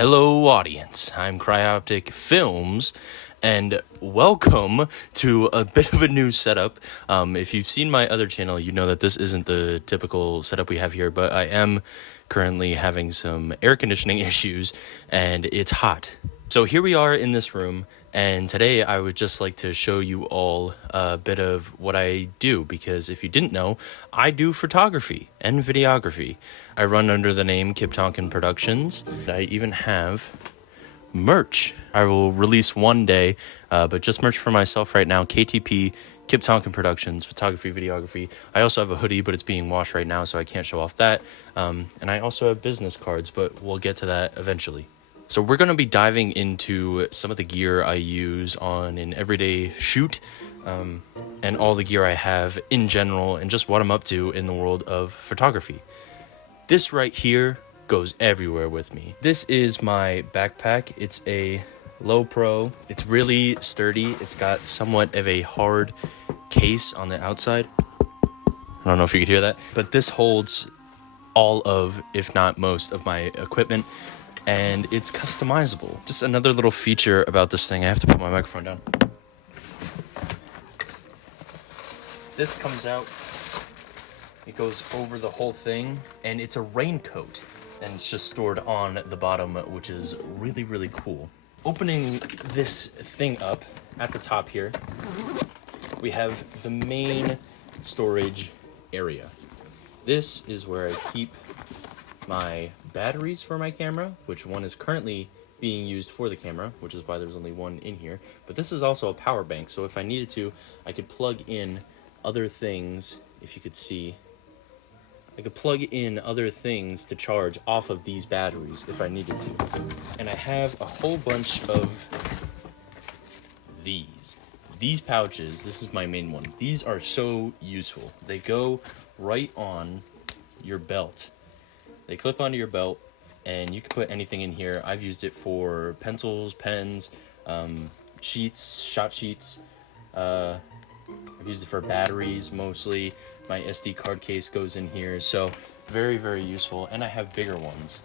Hello audience, I'm Cryoptic Films, and welcome to a bit of a new setup. If you've seen my other channel, you know that this isn't the typical setup we have here, but I am currently having some air conditioning issues, and it's hot. So here we are in this room, and today I would just like to show you all a bit of what I do, because if you didn't know, I do photography and videography. I run under the name Kip Tonkin Productions. I even have merch I will release one day, but just merch for myself right now. KTP, Kip Tonkin Productions, photography, videography. I also have a hoodie, but it's being washed right now, so I can't show off that. And I also have business cards, but we'll get to that eventually. So we're going to be diving into some of the gear I use on an everyday shoot, and all the gear I have in general, and just what I'm up to in the world of photography. This right here goes everywhere with me. This is my backpack. It's a low pro. It's really sturdy. It's got somewhat of a hard case on the outside. I don't know if you could hear that, but this holds all of, if not most of my equipment, and it's customizable. Just another little feature about this thing. I have to put my microphone down. This comes out, it goes over the whole thing, and it's a raincoat, and it's just stored on the bottom, which is really, really cool. Opening this thing up at the top here, we have the main storage area. This is where I keep my batteries for my camera, which one is currently being used for the camera, which is why there's only one in here. But this is also a power bank, so if I needed to, I could plug in other things. If you could see, I could plug in other things to charge off of these batteries if I needed to. And I have a whole bunch of these pouches. This is my main one. These are so useful. They go right on your belt. They clip onto your belt, and you can put anything in here. I've used it for pencils, pens, sheets, shot sheets. I've used it for batteries mostly. My SD card case goes in here, so very, very useful. And I have bigger ones,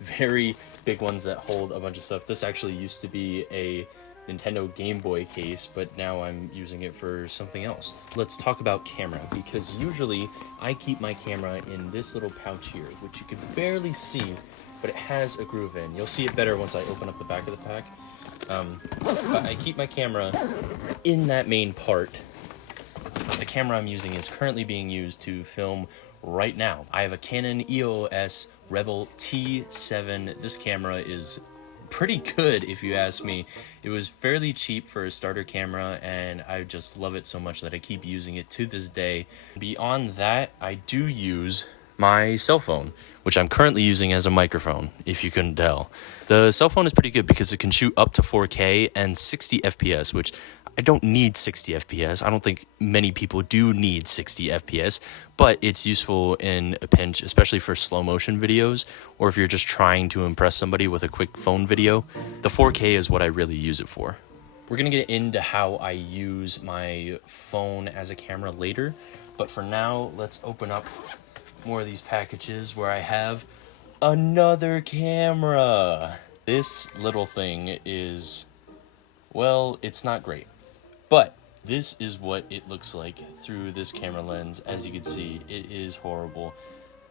very big ones that hold a bunch of stuff. This actually used to be a Nintendo Game Boy case, but now I'm using it for something else. Let's talk about camera, because usually I keep my camera in this little pouch here, which you can barely see, but it has a groove in. You'll see it better once I open up the back of the pack. But I keep my camera in that main part. The camera I'm using is currently being used to film right now. I have a Canon EOS Rebel T7. This camera is pretty good, if you ask me. It was fairly cheap for a starter camera, and I just love it so much that I keep using it to this day. Beyond that, I do use my cell phone, which I'm currently using as a microphone, if you couldn't tell. The cell phone is pretty good because it can shoot up to 4K and 60 FPS, which I don't need 60 FPS. I don't think many people do need 60 FPS, but it's useful in a pinch, especially for slow motion videos, or if you're just trying to impress somebody with a quick phone video. The 4K is what I really use it for. We're gonna get into how I use my phone as a camera later, but for now, let's open up more of these packages where I have another camera. This little thing is, well, it's not great. But this is what it looks like through this camera lens. As you can see, it is horrible.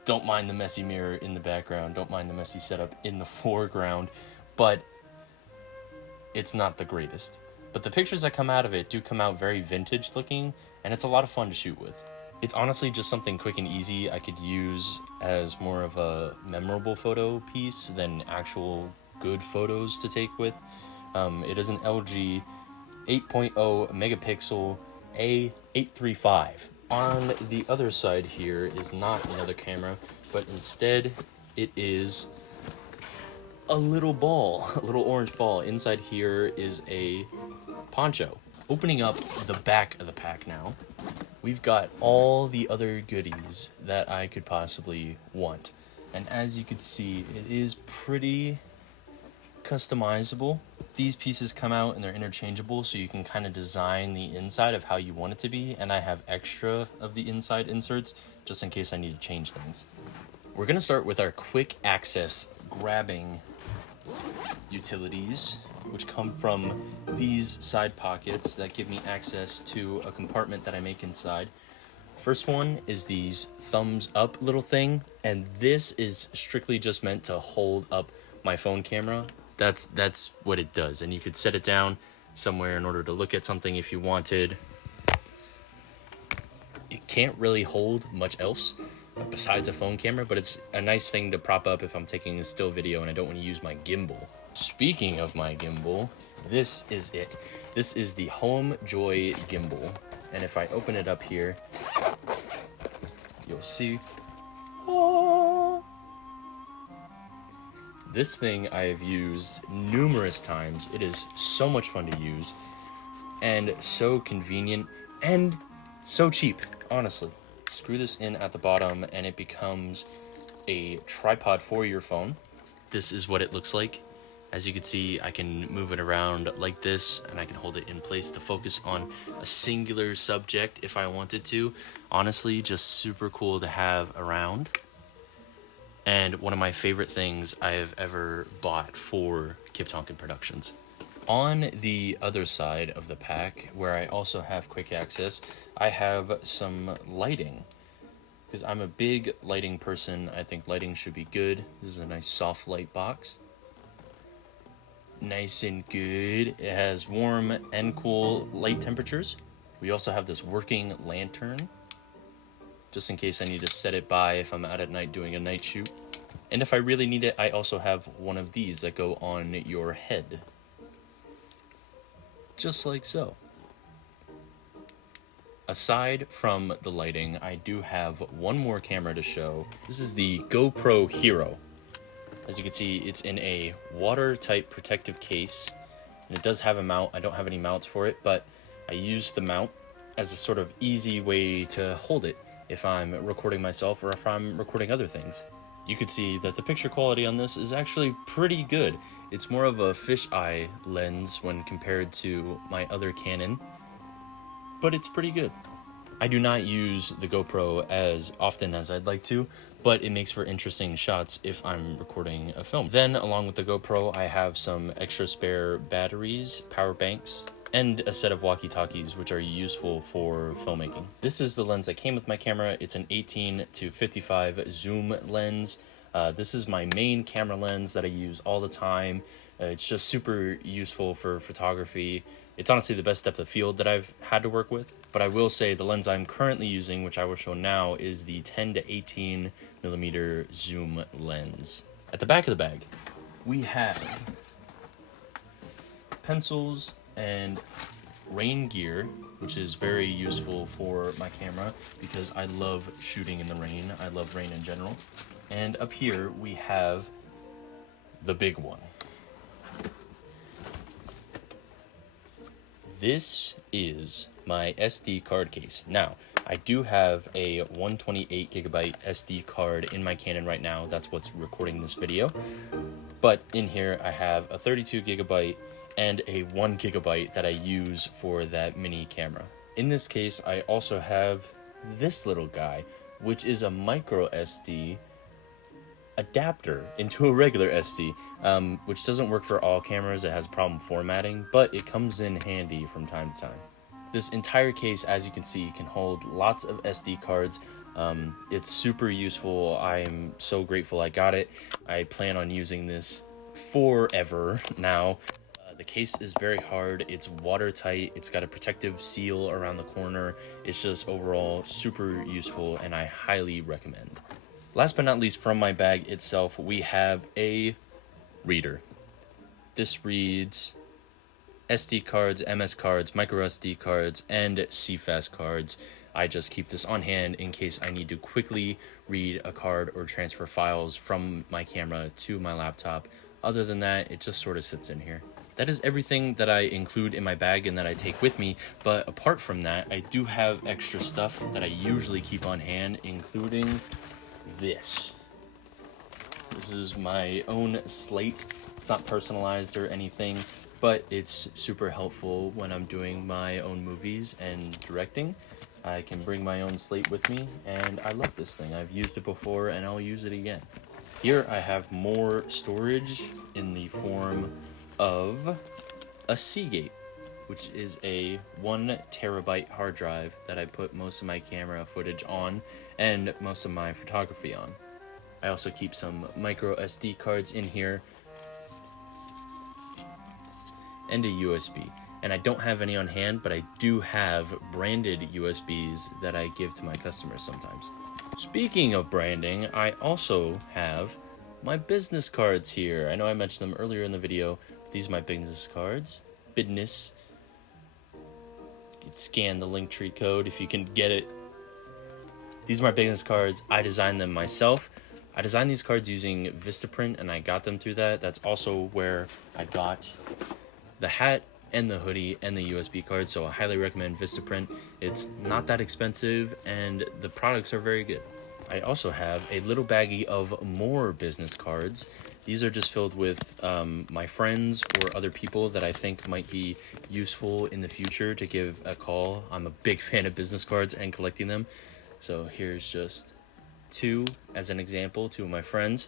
Don't mind the messy mirror in the background. Don't mind the messy setup in the foreground. But it's not the greatest. But the pictures that come out of it do come out very vintage looking, and it's a lot of fun to shoot with. It's honestly just something quick and easy I could use as more of a memorable photo piece than actual good photos to take with. It is an LG 8.0 megapixel A835. On the other side here is not another camera, but instead it is a little ball, a little orange ball. Inside here is a poncho. Opening up the back of the pack now, we've got all the other goodies that I could possibly want. And as you can see, it is pretty customizable. These pieces come out and they're interchangeable, so you can kind of design the inside of how you want it to be, and I have extra of the inside inserts just in case I need to change things. We're going to start with our quick access grabbing utilities, which come from these side pockets that give me access to a compartment that I make inside. First one is these thumbs up little thing, and this is strictly just meant to hold up my phone camera. That's what it does, and you could set it down somewhere in order to look at something if you wanted. It can't really hold much else besides a phone camera, but it's a nice thing to prop up if I'm taking a still video and I don't want to use my gimbal. Speaking of my gimbal, this is it. This is the Home Joy gimbal, and if I open it up here, you'll see. Oh. This thing I have used numerous times. It is so much fun to use and so convenient and so cheap, honestly. Screw this in at the bottom and it becomes a tripod for your phone. This is what it looks like. As you can see, I can move it around like this and I can hold it in place to focus on a singular subject if I wanted to. Honestly, just super cool to have around. And one of my favorite things I have ever bought for Kip Tonkin Productions. On the other side of the pack, where I also have quick access, I have some lighting. Because I'm a big lighting person, I think lighting should be good. This is a nice soft light box. Nice and good. It has warm and cool light temperatures. We also have this working lantern, just in case I need to set it by if I'm out at night doing a night shoot. And if I really need it, I also have one of these that go on your head. Just like so. Aside from the lighting, I do have one more camera to show. This is the GoPro Hero. As you can see, it's in a watertight protective case, and it does have a mount. I don't have any mounts for it, but I use the mount as a sort of easy way to hold it if I'm recording myself or if I'm recording other things. You could see that the picture quality on this is actually pretty good. It's more of a fisheye lens when compared to my other Canon, but it's pretty good. I do not use the GoPro as often as I'd like to, but it makes for interesting shots if I'm recording a film. Then, along with the GoPro, I have some extra spare batteries, power banks, and a set of walkie-talkies, which are useful for filmmaking. This is the lens that came with my camera. It's an 18 to 55 zoom lens. This is my main camera lens that I use all the time. It's just super useful for photography. It's honestly the best depth of field that I've had to work with, but I will say the lens I'm currently using, which I will show now, is the 10 to 18 millimeter zoom lens. At the back of the bag, we have pencils and rain gear, which is very useful for my camera because I love shooting in the rain. I love rain in general. And up here we have the big one. This is my SD card case. Now, I do have a 128 gigabyte SD card in my Canon right now. That's what's recording this video. But in here I have a 32 gigabyte and a 1 gigabyte that I use for that mini camera. In this case, I also have this little guy, which is a micro SD adapter into a regular SD, which doesn't work for all cameras. It has a problem formatting, but it comes in handy from time to time. This entire case, as you can see, can hold lots of SD cards. It's super useful. I am so grateful I got it. I plan on using this forever now. The case is very hard. It's watertight. It's got a protective seal around the corner. It's just overall super useful, and I highly recommend. Last but not least, from my bag itself, we have a reader. This reads SD cards, MS cards, micro SD cards, and CFast cards. I just keep this on hand in case I need to quickly read a card or transfer files from my camera to my laptop. Other than that, it just sort of sits in here. That is everything that I include in my bag and that I take with me, but apart from that, I do have extra stuff that I usually keep on hand, including this. This is my own slate. It's not personalized or anything, but it's super helpful when I'm doing my own movies and directing. I can bring my own slate with me, and I love this thing. I've used it before, and I'll use it again. Here I have more storage in the form of a Seagate, which is a 1 terabyte hard drive that I put most of my camera footage on and most of my photography on. I also keep some micro SD cards in here and a USB. And I don't have any on hand, but I do have branded USBs that I give to my customers sometimes. Speaking of branding, I also have my business cards here. I know I mentioned them earlier in the video. These are my business cards. Business. You can scan the Linktree code if you can get it. These are my business cards. I designed them myself. I designed these cards using Vistaprint, and I got them through that. That's also where I got the hat and the hoodie and the USB card, so I highly recommend Vistaprint. It's not that expensive and the products are very good. I also have a little baggie of more business cards. These are just filled with my friends or other people that I think might be useful in the future to give a call. I'm a big fan of business cards and collecting them. So here's just 2 as an example, 2 of my friends.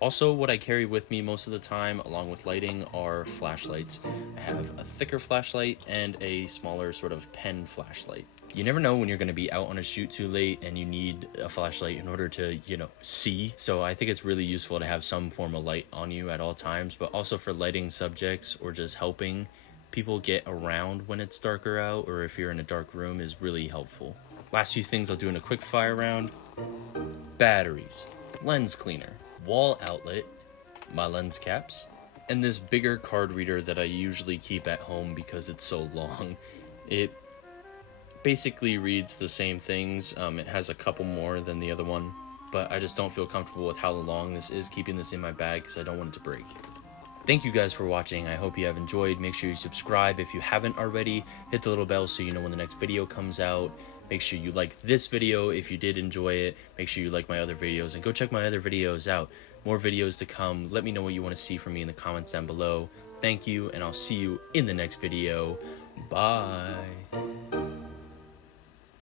Also, what I carry with me most of the time, along with lighting, are flashlights. I have a thicker flashlight and a smaller sort of pen flashlight. You never know when you're going to be out on a shoot too late and you need a flashlight in order to, see. So I think it's really useful to have some form of light on you at all times, but also for lighting subjects or just helping people get around when it's darker out or if you're in a dark room is really helpful. Last few things I'll do in a quick fire round. Batteries, lens cleaner, wall outlet, my lens caps, and this bigger card reader that I usually keep at home because it's so long. It basically reads the same things. It has a couple more than the other one, but I just don't feel comfortable with how long this is, keeping this in my bag because I don't want it to break. Thank you guys for watching. I hope you have enjoyed. Make sure you subscribe if you haven't already. Hit the little bell so you know when the next video comes out. Make sure you like this video if you did enjoy it. Make sure you like my other videos and go check my other videos out. More videos to come. Let me know what you want to see from me in the comments down below. Thank you, and I'll see you in the next video. Bye.